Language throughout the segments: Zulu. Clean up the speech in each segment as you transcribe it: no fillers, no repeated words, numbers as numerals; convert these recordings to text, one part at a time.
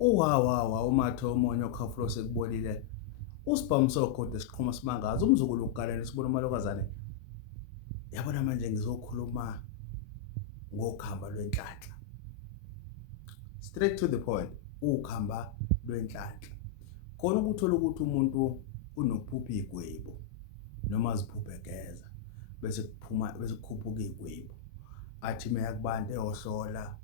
Uwawawa uMatho Monyo Khafuro sekubonile. Usibhamu sogodo siqhuma simangaza umzukulu uGalene sibona umalokazane. Yabona manje ngizokhuluma ngokhamba lwenhlanhla. Straight to the point, ukhamba lwenhlanhla. Khona ukuthola ukuthi umuntu unokuphupha igwebu noma ziphupegeza bese kukhuphuka igwebu. Athi mayakubanda eyohlola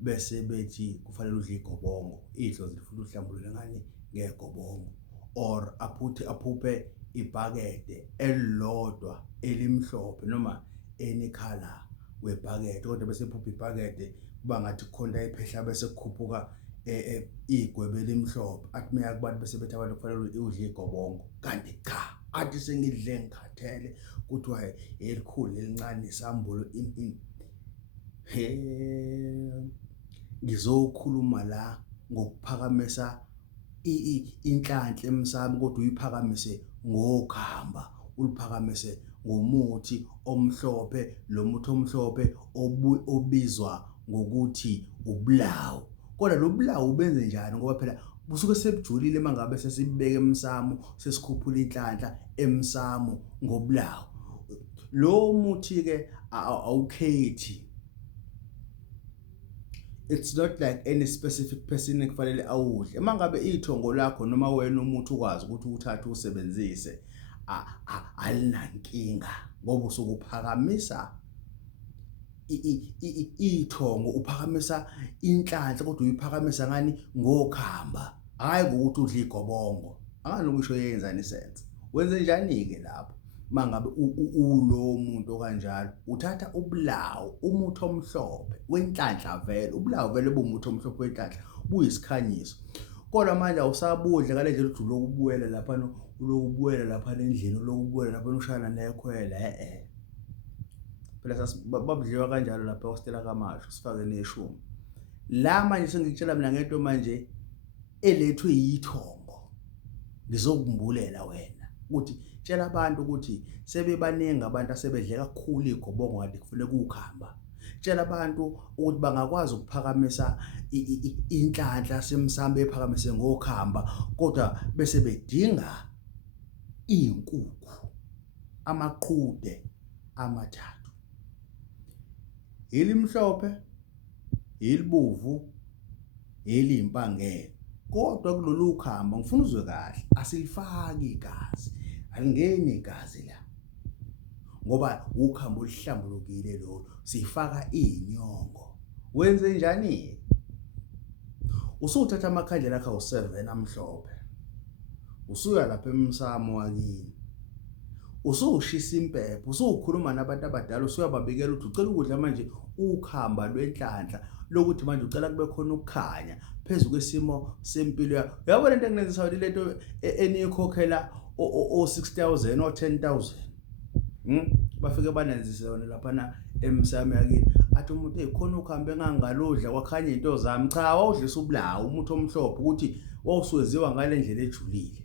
bese bethi kufanele udle igobongo, idlozi lifuna uhlambulule ngani ngegobongo, or aphuphe ibhakede elilodwa elimhlophe noma enikhala webhakede, kodwa bese ephupha ibhakede kuba ngathi kukhona iphehla bese kukhuphuka igwebe elimhlophe. Athi mayakubanda bese bethi abantu kufanele udle igobongo, kanti cha, athi sengidle ngikhathele kuthiwa elikhulu elincane isambulo ngizokhuluma la ngokuphakamisa inhlanhla emsamo, kodwa uyiphakamise ngokhamba, uliphakamise ngomuthi omhlophe, lo muthi omhlophe obizwa ngokuthi ubulawu. Kodwa lo bulawu benze njani ngoba phela busuke sebujulile mangabe sesibeke emsamo, sesikhuphula inhlanhla emsamo ngobulawu. Lo muthi ke awukhethi. It's not like any specific person ekufanele awudle. Mangabe ithongo lakho noma wena umuntu ukwazi ukuthi uthathe usebenzise alinankinga ngoba usukuphakamisa ithongo, uphakamisa inhlanhla kodwa uyiphakamisa ngani ngokhamba, hayi ukuthi udle igobongo. Angani lokusho yenzani sense. Wenze njani ke lapho? Mangabe ulo muntu kanjalo uthatha ubulawu, umuthi omhlophe wenhlanhla vele, ubulawu vele bumuthi omhlophe wenhlanhla, buyisikhanyiso. Kodwa manje awusabudle ngale ndlela uthi lokubuyela lapha lokubuyela lapha endlini, lokubuyela lapha ushayana nekhwela phela babudliwa kanjalo lapha eHostela kaMashu sifake neshumi. La manje sengitshela mina ngento manje elethwe yithongo. Ngizokumbulela wena ukuthi tshela abantu ukuthi sebebaningi abantu asebedle kakhulu igobongo kanti kufanele ukukhamba. Tshela abantu ukuthi bangakwazi ukuphakamisa inhlanhla semsamo bephakamise ngokhamba, kodwa bese bedinga inkukhu, amaqhude amathathu. Elimhlophe, elibovu, elimpangela. Kodwa kulolu khamba ngifuna uzwe kahle, asilifaki igazi, alingeni igazi la, ngoba ukhamba oluhlambulukile lo, sifaka inyongo. Wenze njani? Usuthatha amakhandlela akho awu7 amhlophe, usuya lapha emsamo wakini, usushisa impepho, usukhuluma nabantu abadala, usuyababikela ukuthi ucela ukudla manje ukhamba lwenhlanhla lokuthi manje ucela kube khona ukukhanya phezulu kwesimo sempilo yakho. Uyabona into engenzisayo lento enikhokhela o6000 o10000 bafike banenzise yona lapha na emsamo yakini. Athi umuntu ekhona ukuhamba engangalodla kwakhanya into zami, cha wawudlisa ubulawu, umuthi omhlophe ukuthi wawusuweziwa ngale ndlela ejulile.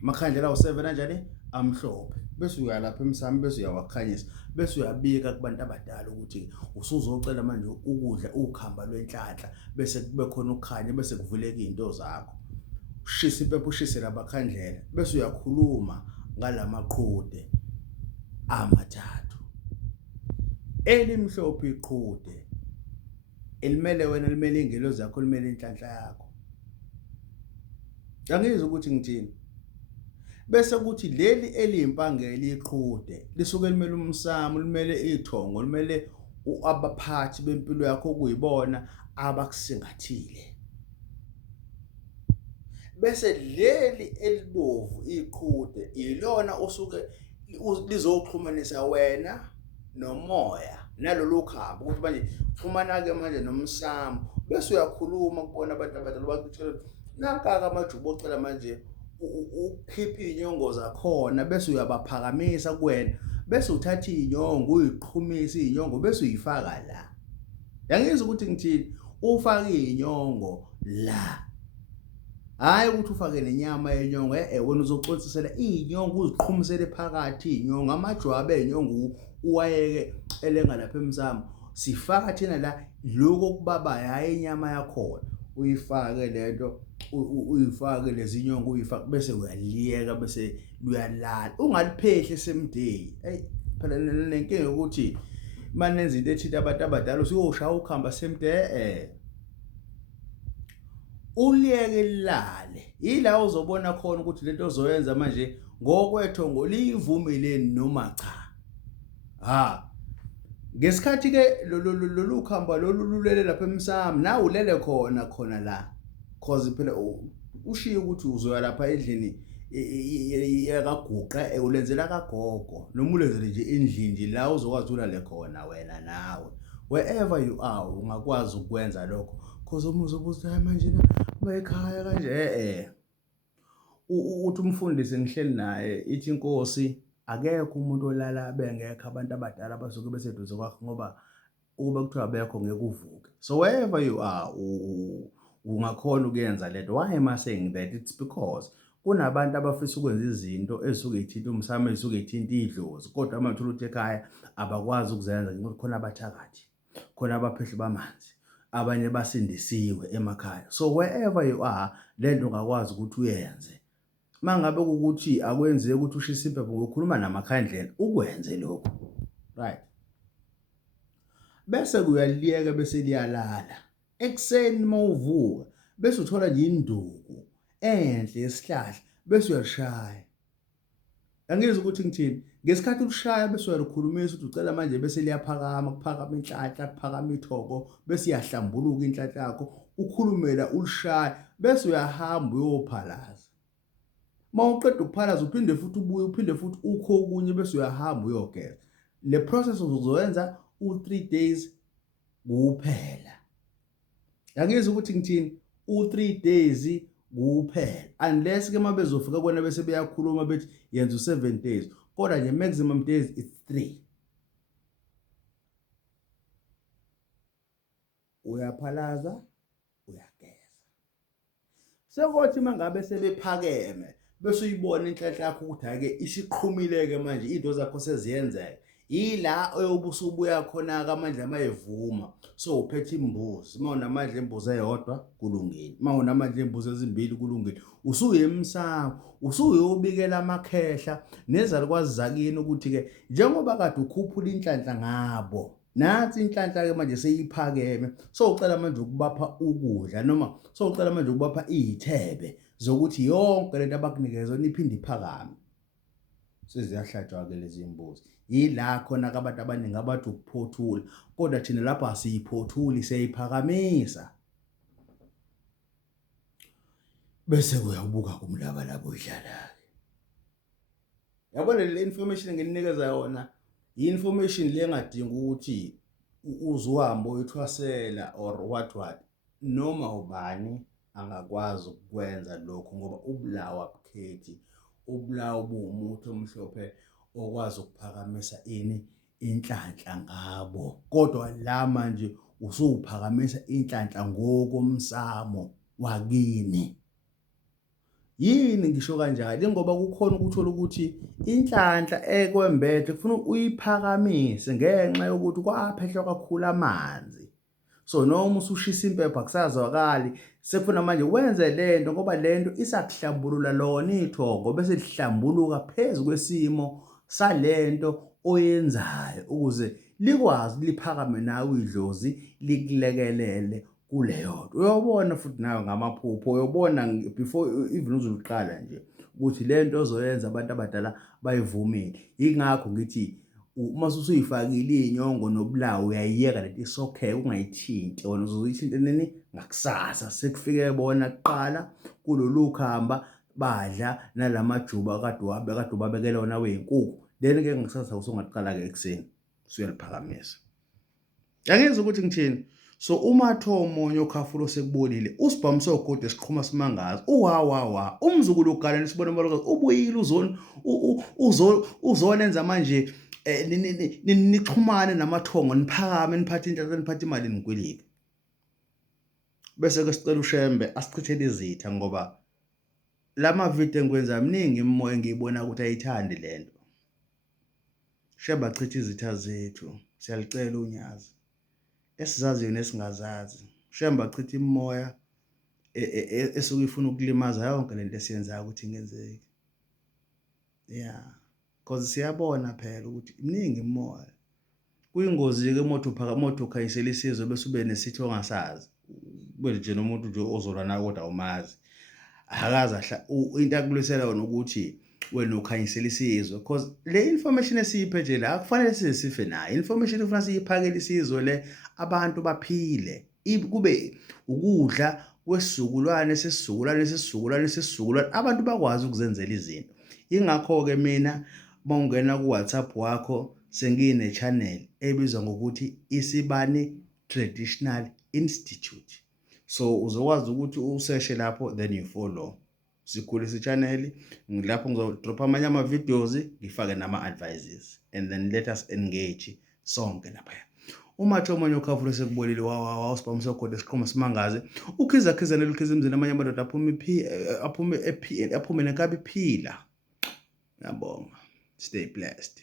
Makhandlela awu7 kanjani amhlophe, bese uya lapha emsamo bese uyawakhanyisa, bese uyabika kubantu abadala ukuthi usuzocela manje ukudla ukhamba lwenhlanhla, bese kube khona ukukhanya, bese kuvuleka izinto zakho. Ushisa impepho, ushise labakhandlela, bese uyakhuluma ngalamaqhude amathathu. Elimhlophe iqhude elimele wena, limele ingelozi zakho, limele inhlanhla yakho. Angizwe ukuthi ngithini. Bese kuthi leli eliyimpangela iqhude lisuke limele umsamo, limele ithongo, limele abaphathi bempilo yakho okuyibona abakusingathile. Bese leli elibovu iqhude ilona osuke lizoxhumanisa wena nomoya nalolu khamba ukuthi manje xhumana ke manje nomsamo, bese uyakhuluma kubona abantu abadala bakutshela nankaka amajubo ocela manje ukhipha inyongo zakhona, bese uyabaphakamisa kuwena, bese uthatha inyongo uyiqhumisa inyongo bese uyifaka la. Yangizwa ukuthi ngithini, ufaka inyongo la, hayi ukuthi ufake nenyama yenyongo. Wena uzoxotsisela inyongo, uziqhumisele phakathi inyongo, amajwabe enyongo uwayeke elenga lapha emsamo, sifaka thina la lokho okubabayo hayi inyama yakhona uyifake lento uyifake lezi nyongo uyifake bese uyaliyeka bese luyalala ungaliphehli semdeyi hey phela nenkinga ukuthi manenza into ethile abantu abadala usuyoshaya ukhamba semde uliyeke lilale ila uzobona khona ukuthi lento ozoyenza manje ngokwethongo liyivumeleni noma cha ngesikhathi ke lolu khamba lolulele lapha emsamo nawe ulele khona la cause phela ushiye ukuthi uzoya lapha endlini yakaguqa ulenzela kagogo noma ulenzele nje endlini nje la uzokwazi ulale khona wena nawe wherever you are ungakwazi ukwenza lokho cause umuzi ubuthi manje bayikhaya kanje uthi umfundisi ngihleli naye ithi inkosi akekho umuntu olala bengekho abantu abadala basuke beseduze kwakho ngoba ukube kuthiwa abekho ngeke uvuke so wherever you are ungakhona ukuyenza lento why am I saying that it's because kunabantu abafisa ukwenza izinto ezisuke ithinta umsamo ezisuke ithinta idlozi kodwa amathulo uthi ekhaya abakwazi ukuzenza ngoba khona abathakathi khona abaphehli bamanzi abanye basindisiwe emakhaya so wherever you are lento ungakwazi ukuthi uyenze mangabe ukuthi akwenzeki ukuthi ushisa impepho ngokukhuluma namakhandlela ukwenze lokho right bese kuyaliyeka bese liyalala ekseni mawuvuka bese uthola nje induku enhle yesihlahla bese uyalishaya angizwe ukuthi ngithini ngesikhathi ushaya bese uyalikhulumisa ukuthi ucela manje bese liyaphakama kuphakama inhlanhla kuphakama ithoko bese iyahlambuluka inhlanhla yakho ukhulumela ulishaya bese uyahamba uyophalaza mawuqeda ukuphalaza uphinde futhi ubuye uphinde futhi ukho okunye bese uyahamba uyogeza le process uzoyenza u3 days kuphela angizwe ukuthi ngithini u3 days kuphela unless ke mabezofika kwena bese beyakhuluma bethi yenza u7 days kodwa nje maximum days is 3 uyaphalaza uyageza sekuthi mangabe sebephakeme bese uyibona inhlanhla yakho ukuthi ake isiqhumileke manje into zakho seziyenzeka ila oyobusubuya khona amandla mayevuma so uphethe imbuzi mawunamandla embuzi eyodwa kulungile mawunamandla embuzi ezimbili kulungile usuye emsamo usuyobikela amakhehla nezalukwazi zakini ukuthi ke njengoba kade ukhuphula inhlanhla ngabo nathi inhlanhla ke manje seyiphakeme so ucela manje ukubapha ukudla noma so ucela manje ukubapha izithebe zokuthi yonke lento abakunikeza niphinde iphakame seziyahlatshwa ke lezi imbuzi yila khona abantu abaningi abathi ukuphothula kodwa thina lapha asiyiphothuli siyayiphakamisa bese uyabuka kumlaba lapho udlala yabona le information engininikeza yona i-information le engadingi ukuthi uzuhambo uyithwasela or what noma ubani angakwazi ukwenza lokho ngoba ubulawa abukhethi ubulawa ubumuntu omhlophe okwazi ukuphakamisa inhlanhla ngabo kodwa la manje usuphakamisa inhlanhla ngokomsamo wakini yini ngisho kanjalo ngoba kukhona ukuthola ukuthi inhlanhla ekwembethe kufuna uyiphakamise ngenxa yokuthi kwaphehlwa kakhulu amanzi so noma usushisa impepho akusazwakali sekufuna manje wenze lento ngoba lento isakuhlambulula lona ithongo bese lihlambuluka phezulu kwesimo salento oyenzayo ukuze likwazi liphakame nawe idlozi likulekelele kuleyo uyobona futhi nawe ngamaphupho uyobona before even uzuqala nje ukuthi lento ozoyenza abantu abadala bayivumile ingakho ngithi uma usuyifakile inyongo nobulawo uyayiyeka lento isokhe ungayithinti wona uzoyithinta nini ngakusasa sekufike bona kuqala kulolu khamba badla nalamajuba kade ubabekela wona weyinkukhu then ke ngakusasa usungaqala ke ekseni usuyaliphakamisa angizwe ukuthi ngithini so uma Thomo Nyokhafulo sekubolile usibhamu sogode siqhuma simangaza uwa umzukulu uGaleni sibona malokazi ubuyile uzonenza manje nixhumane namathongo niphakame niphathe inhlanhla niphathe imali nikwelile bese ke sicela uShembe asichithele izitha ngoba lama video engikwenza miningi imimoya engiyibona ukuthi ayithandi lento Shembe achitha izitha zethu siyalicela unyazi esizaziyo nesingazazi. Shemba chitha imimoya esuke ifuna ukulimaza yonke lento esiyenzayo ukuthi ingenzeki. Yeah, because siyabona phela ukuthi mningi imimoya. Kuyingozi-ke emothi ukhanyisela isizwe bese ube nesithi ongasazi. Kube nje nomuntu nje ozolwa nawe kodwa awumazi. Akaze into akulisela yona ukuthi wena ukhanyisela isizwe, because le information esiyiphethe la akufanele size sife nayo. Information ufuna siyiphakele isizwe le abantu baphile. Kube ukudla kwesizukulwane sesizukulwane abantu bakwazi ukuzenzela izinto. Ingakho-ke mina mawungena ku-WhatsApp wakho sengine channel ebizwa ngokuthi Isibani Traditional Institute. So uzokwazi ukuthi useshe lapho then you follow. Sikhulisa i-channel, ngilapho ngizodropha amanye ama-videos, ngifake nama-advices, and then let us engage sonke lapha. Umathi omunye ukhafula sekubolile wawusiphamisa ukhona esiqhoma simangaze, ukhizakhiza emzini amanye amadoda aphume nenkabi iphila. Ngiyabonga. Stay blessed.